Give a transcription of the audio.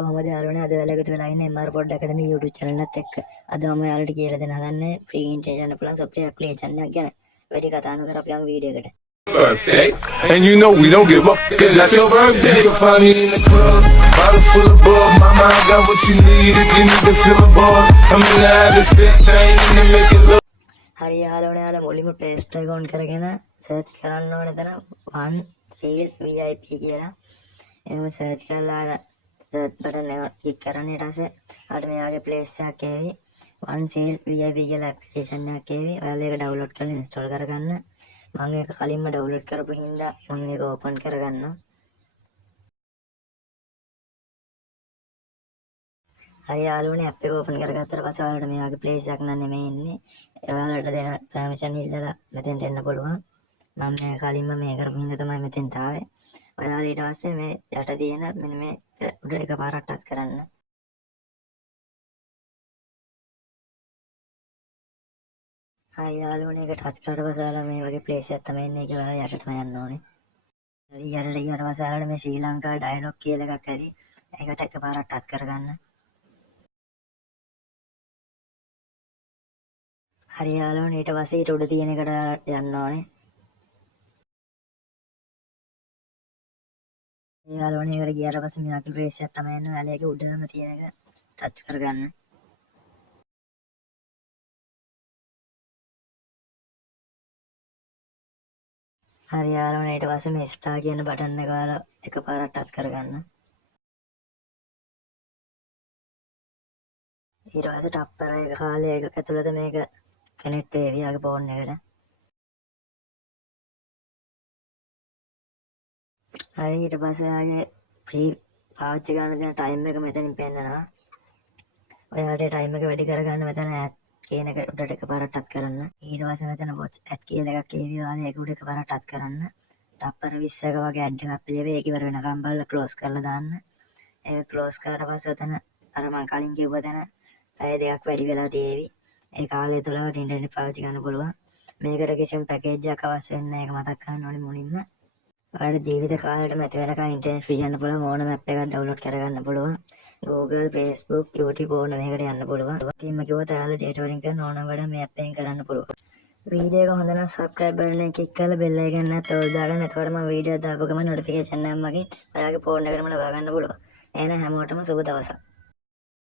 කොහොමද යාළුවනේ අද වෙලාව එකතු වෙලා ඉන්නේ MR Pod Academy YouTube channel එකත් එක්ක. අද මම යාළුවට කියලා දෙන්න හදන්නේ free internet යන පුළුවන් software application එකක් ගැන. වැඩි කතා නොකර අපි යමු වීඩියෝ එකට. Birthday, and you know we don't give up, cause that's your birthday. You'll find me in the club, bottle full of bug. Mama, I got what you need if you need to fill the bars. I'm in the habit, stick thing to make it look. හරි යාළුවනේ යාළුවා මුලින්ම Play Store එක on කරගෙන search කරන්න ඕනේ එතන one seal VIP කියලා. එහෙම search කරලා search button එක click කරන්න ඊට පස්සේ අර මෙයාගේ place එකක් එවි one seal VIP කියලා application එකක් එවි. ඔයාලා ඒක download කරලා install කරගන්න. මම ඒක කලින්ම download කරපු හින්දා මම ඒක open කරගන්නවා. හරි යාළුවනේ app එක open කරගත්තට පස්සේ ඔයාලට මේ වගේ place එකක් නම් නෙමෙයි ඉන්නේ. ඔයාලට දෙන permission ඉල්ලලා මෙතෙන්ට එන්න පුළුවන්. මම මේ කලින්ම මේ කරපු හින්දා තමයි මෙතෙන්ට ආවේ. ඔයාලා ඊට පස්සේ මේ යට තියෙන මෙන්න මේ උඩ එකපාරක් ටච් කරන්න. හරි යාළුවනේ ඒක ටච් කරලා පස්සේ ඔයාලා මේ වගේ place එකක් තමයි ඉන්නේ. ඒක ඔයාලා යටටම යන්න ඕනේ. හරි යට ගියාට පස්සේ ඔයාලට මේ ශ්‍රී ලංකා dialog කියලා එකක් ඇති. ඒකට එකපාරක් ටච් කරගන්න. හරි යාළුවනේ ඊට පස්සේ ඊට උඩ තියෙන එකට යන්න ඕනේ. යාළුවනේ ඒකට ගියාට පස්සේ මෙයාගේ place එක තමයි එන්නේ. ඔයාලා ඒක උඩම තියෙන එක ටච් කරගන්න. හරි යාළුවනේ ඊට පස්සේ මේ star කියන බටන් එක ඔයාලා එකපාරක් ටච් කරගන්න. ඊට පස්සේ ටප්පර එක කාලේ එකක ඇතුළත මේක කනෙක්ට් වෙවි යාගේ ෆෝන් එකට. හරි ඊට පස්සේ යාගේ ෆ්‍රී පාවිච්චි කරන දෙන ටයිම් එක මෙතනින් පෙන්නනවා. ඔයාලට ටයිම් එක වැඩි කරගන්න මෙතන ඇඩ් කියන එක උඩට එකපාරක් ටච් කරන්න. ඊට පස්සේ මෙතන watch ඇඩ් කියලා එකක් එවි. ඔයාලා ඒක උඩ එකපාරක් ටච් කරන්න. ටප්පර 20ක වගේ ඇඩ් එකක් පිළිවෙයි. ඒක ඉවර වෙනකම් බලලා ක්ලෝස් කරලා දාන්න. ඒක ක්ලෝස් කරලා පස්සේ එතන අර මම කලින් කිව්ව තැන පැය දෙකක් වැඩි වෙලා තියෙවි. ඒ කාලය තුල ඉන්ටර්නෙට් පාවිච්චි කරන්න පුළුවන්. මේකට කිසිම පැකේජ් එකක් අවශ්‍ය වෙන්නේ නැහැ. ඒක මතක් කරගන්න ඕනේ මුලින්ම. ඔයාලට ජීවිත කාලෙට මැති වෙනකන් ඉන්ටර්නෙට් ෆ්‍රී යන්න පුළුවන්. ඕනම ඇප් එකක් ඩවුන්ලෝඩ් කරගන්න පුළුවන්. Google, Facebook, YouTube ඕන මේකට යන්න පුළුවන්. ටීම් එක කිව්වොත් ඔයාලා data වලින් කරන ඕනම වැඩ මේ ඇප් එකෙන් කරන්න පුළුවන්. වීඩියෝ එක හොඳ නම් subscribe button එක click කරලා bell icon එකත් ඕල් දාගන්න. එතකොට මම වීඩියෝ දාපු ගමන් notification එකක් මගින් ඔයාගේ ෆෝන් එකටම ලබා ගන්න පුළුවන්. එහෙනම් හැමෝටම සුබ දවසක්.